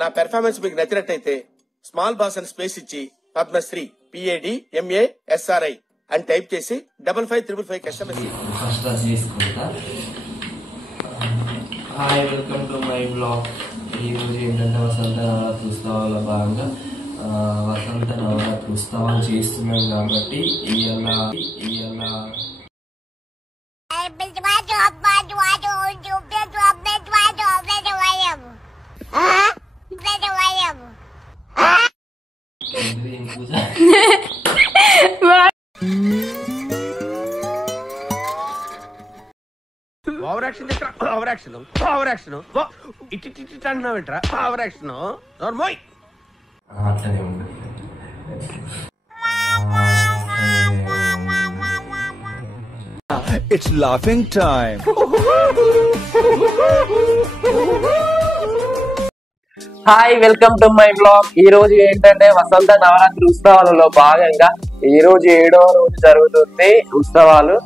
నా పెర్ఫార్మెన్స్ మీకు నచ్చినట్టయితే స్మాల్ బాస్ అని స్పేస్ ఇచ్చి పద్మశ్రీ PADMASRI అని టైప్ చేసి 5555 customer hi, welcome to my blog. ఈరోజు ఏంటంటే వసంత నవరాత్రి ఉత్సవాల భాగంగా వసంత నవరాత్రి ఉత్సవాలు చేస్తున్నాం కాబట్టి అట్లనే ఉండదు. It's laughing time. Hi, welcome to my blog. ఈ రోజు ఏంటంటే వసంత నవరాత్రి ఉత్సవాలలో భాగంగా ఈ రోజు 7వ రోజు జరుగుతుంది ఉత్సవాలు.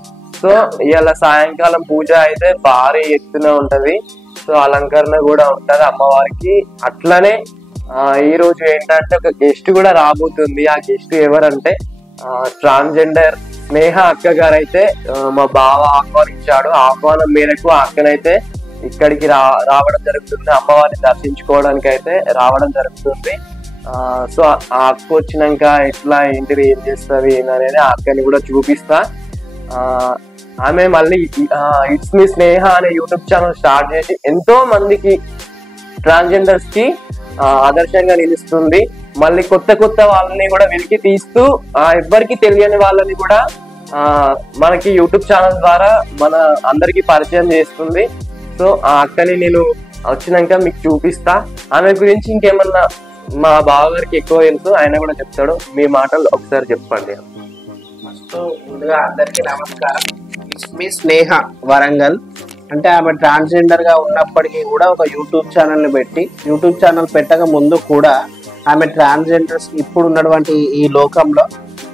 సో ఇవాళ సాయంకాలం పూజ అయితే భారీ ఎత్తున ఉంటది. సో అలంకరణ కూడా ఉంటది అమ్మవారికి. అట్లనే ఈ రోజు ఏంటంటే ఒక గెస్ట్ కూడా రాబోతుంది. ఆ గెస్ట్ ఎవరంటే ట్రాన్స్జెండర్ స్నేహ అక్క గారు అయితే మా బావ ఆహ్వానించాడు. ఆహ్వానం మేరకు ఆ అక్కనైతే ఇక్కడికి రావడం జరుగుతుంది. అమ్మవారిని దర్శించుకోవడానికి అయితే రావడం జరుగుతుంది. సో ఆ అక్క వచ్చినాక ఎట్లా ఏంటిది ఏం చేస్తుంది అనేది ఆ అక్కని కూడా చూపిస్తా. ఆమె మళ్ళీ ఇట్స్ మీ స్నేహ అనే యూట్యూబ్ ఛానల్ స్టార్ట్ చేసి ఎంతో మందికి ట్రాన్స్జెండర్స్ కి ఆదర్శంగా నిలుస్తుంది. మళ్ళీ కొత్త కొత్త వాళ్ళని కూడా వెలికి తీస్తూ ఎవ్వరికి తెలియని వాళ్ళని కూడా మనకి యూట్యూబ్ ఛానల్ ద్వారా మన అందరికి పరిచయం చేస్తుంది. సో ఆ అక్కని నేను వచ్చినాక మీకు చూపిస్తా. ఆమె గురించి ఇంకేమన్నా మా బావగారికి ఎక్కువ తెలుసు, ఆయన కూడా చెప్తాడు. మీ మాటలు ఒకసారి చెప్పండి. సో ముందుగా అందరికీ నమస్కారం. ఇట్స్ మీ స్నేహ వరంగల్. అంటే ఆమె ట్రాన్స్జెండర్ గా ఉన్నప్పటికీ కూడా ఒక యూట్యూబ్ ఛానల్ ని పెట్టి, యూట్యూబ్ ఛానల్ పెట్టక ముందు కూడా ఆమె ట్రాన్స్జెండర్స్ ఇప్పుడు ఉన్నటువంటి ఈ లోకంలో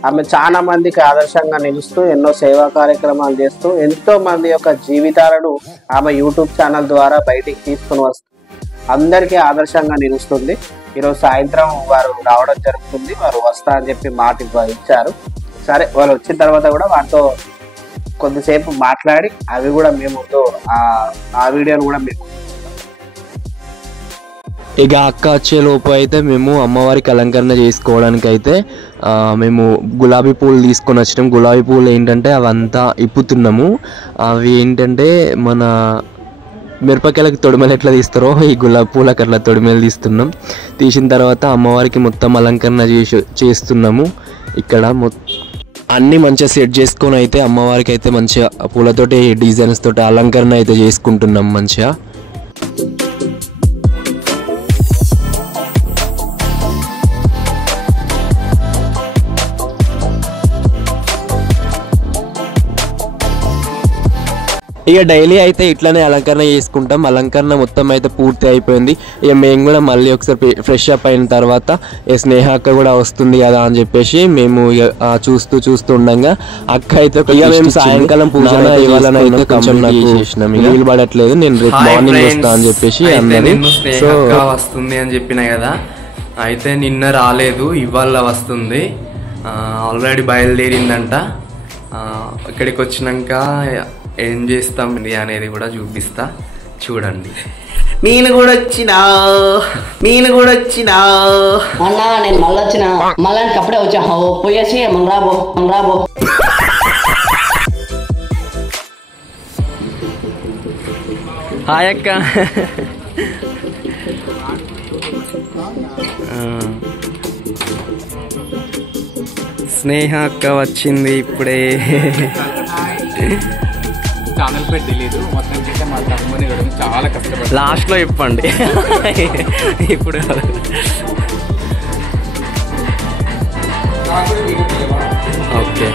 ఆమె చాలా మందికి ఆదర్శంగా నిలుస్తూ ఎన్నో సేవా కార్యక్రమాలు చేస్తూ ఎంతో మంది యొక్క జీవితాలను ఆమె యూట్యూబ్ ఛానల్ ద్వారా బయటికి తీసుకుని వస్తూ అందరికీ ఆదర్శంగా నిలుస్తుంది. ఈరోజు సాయంత్రం వారు రావడం జరుగుతుంది. వారు వస్తా అని చెప్పి మాట ఇచ్చారు. సరే, వాళ్ళు వచ్చిన తర్వాత కూడా వారితో కొద్దిసేపు మాట్లాడి అవి కూడా మేము ఆ వీడియోను కూడా మేము ఇక అక్క వచ్చే లోపు అయితే మేము అమ్మవారికి అలంకరణ చేసుకోవడానికి అయితే మేము గులాబీ పూలు తీసుకొని వచ్చినాం. గులాబీ పూలు ఏంటంటే అవంతా ఇప్పుతున్నాము. అవి ఏంటంటే మన మిరపకాయలకి తొడిమెలు ఎట్లా తీస్తారో ఈ గులాబీ పూలకు అట్లా తొడిమెలు తీస్తున్నాం. తీసిన తర్వాత అమ్మవారికి మొత్తం అలంకరణ చేస్తున్నాము. ఇక్కడ అన్నీ మంచిగా సెట్ చేసుకొని అయితే అమ్మవారికి అయితే మంచిగా పూలతోటి డిజైన్స్ తోటి అలంకరణ అయితే చేసుకుంటున్నాం మంచిగా. ఇక డైలీ అయితే ఇట్లానే అలంకరణ చేసుకుంటాం. అలంకరణ మొత్తం అయితే పూర్తి అయిపోయింది. ఇక మేము కూడా మళ్ళీ ఒకసారి ఫ్రెష్ అప్ అయిన తర్వాత స్నేహ అక్క కూడా వస్తుంది కదా అని చెప్పేసి మేము చూస్తూ ఉండగా అక్క అయితే మేము సాయంకాలం పూజ ఇవ్వాలని కొంచెం వీలు పడట్లేదు, నేను రేపు మార్నింగ్ వస్తా అని చెప్పేసి సో వస్తుంది అని చెప్పిన కదా. అయితే నిన్న రాలేదు, ఇవాళ వస్తుంది. ఆల్రెడీ బయలుదేరిందంట. ఇక్కడికి వచ్చినాక ఏం చేస్తాం అనేది కూడా చూపిస్తా, చూడండి. నేను కూడా వచ్చినా అన్నా, నేను మళ్ళీ వచ్చిన మళ్ళీ అప్పుడే వచ్చా పోయేసి మన రాబో హాయ్ అక్క. స్నేహ అక్క వచ్చింది ఇప్పుడే. ఛానల్ పేరు తెలియదు మొత్తానికైతే మా తమ్ముని చాలా కష్టపడి లాస్ట్లో చెప్పండి. ఇప్పుడు ఓకే.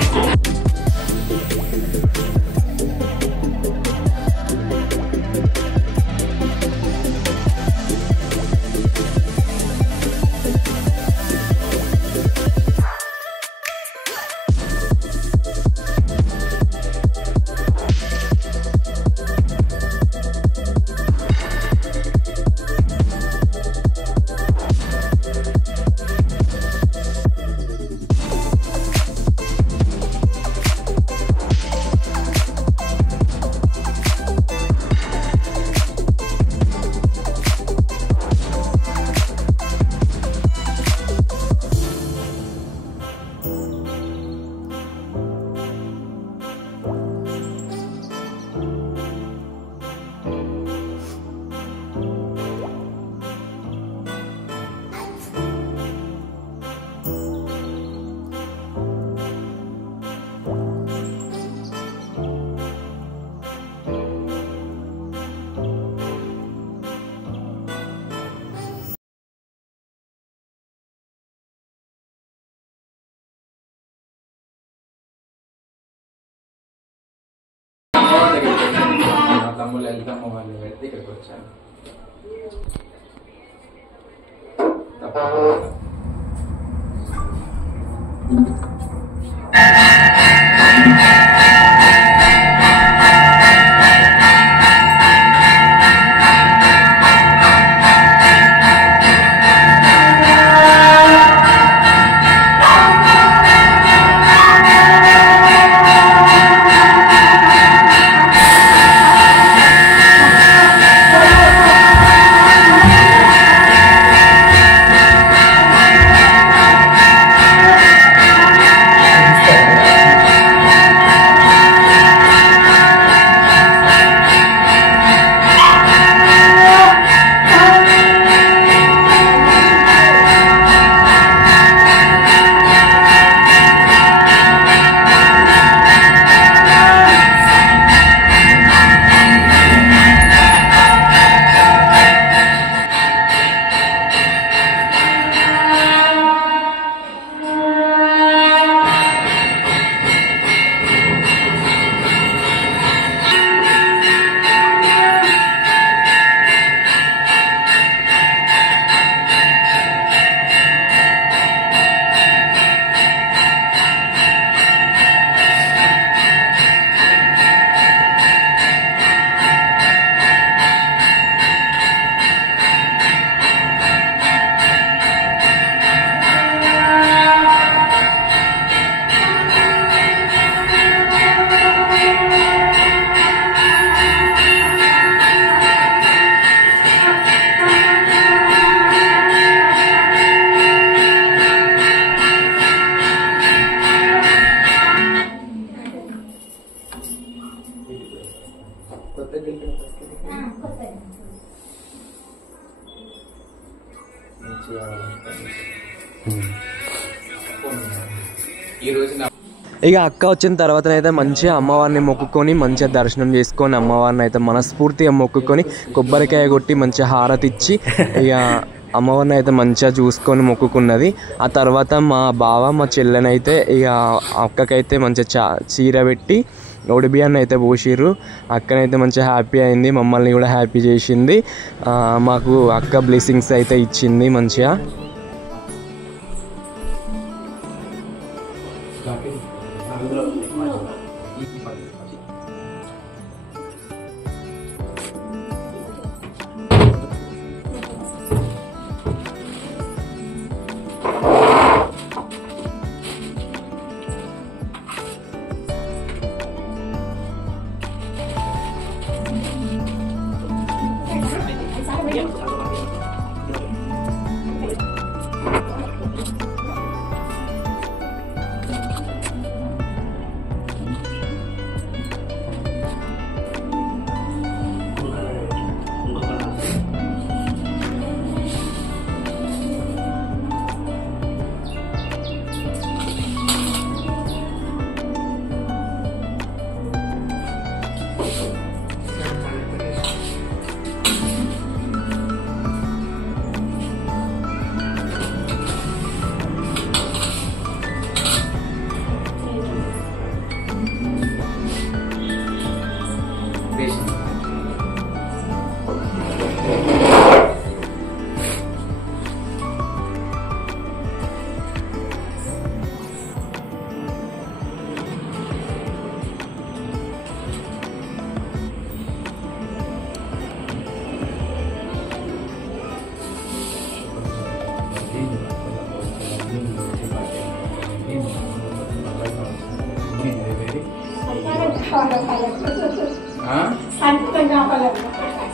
తమ్ముళ్ళు వెళ్తాము వాళ్ళు పెడితే ఇక్కడికి వచ్చాను. తప్పకుండా. ఇక అక్క వచ్చిన తర్వాత అయితే మంచిగా అమ్మవారిని మొక్కుకొని మంచిగా దర్శనం చేసుకొని అమ్మవారిని అయితే మనస్ఫూర్తిగా మొక్కుకొని కొబ్బరికాయ కొట్టి మంచిగా హారతి ఇచ్చి ఇక అమ్మవారిని అయితే మంచిగా చూసుకొని మొక్కుకున్నది. ఆ తర్వాత మా బావ మా చెల్లెనైతే ఇక అక్కకైతే మంచిగా చీర పెట్టి ఒడి బియ్యాన్ని అయితే పోసిర్రు. అక్కనైతే మంచిగా హ్యాపీ అయింది, మమ్మల్ని కూడా హ్యాపీ చేసింది. మాకు అక్క బ్లెస్సింగ్స్ అయితే ఇచ్చింది మంచిగా.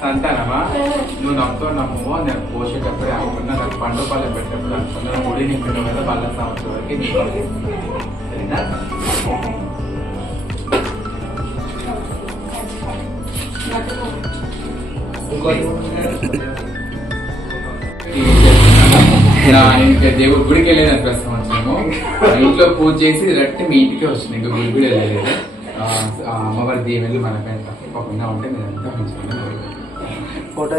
సంతానమా? నువ్వు నమ్మతో నమ్మో. నేను పోసేటప్పుడే అనుకున్నా, నాకు పండు పాలెం పెట్టేటప్పుడు అనుకున్నా గుడి నింపిన మీద వాళ్ళ సంవత్సరం వరకు నీకు సరేనా? దేవుడి గుడికి వెళ్ళేదని ప్రతి సంవత్సరము ఇంట్లో పూజ చేసి రట్టి మీ ఇంటికే వచ్చింది. ఇంకా గుడి కూడా వెళ్ళలేదు. అమ్మవారి దీవెనలు మనపైన తప్పకుండా ఉంటే మీరంతా ఫోటో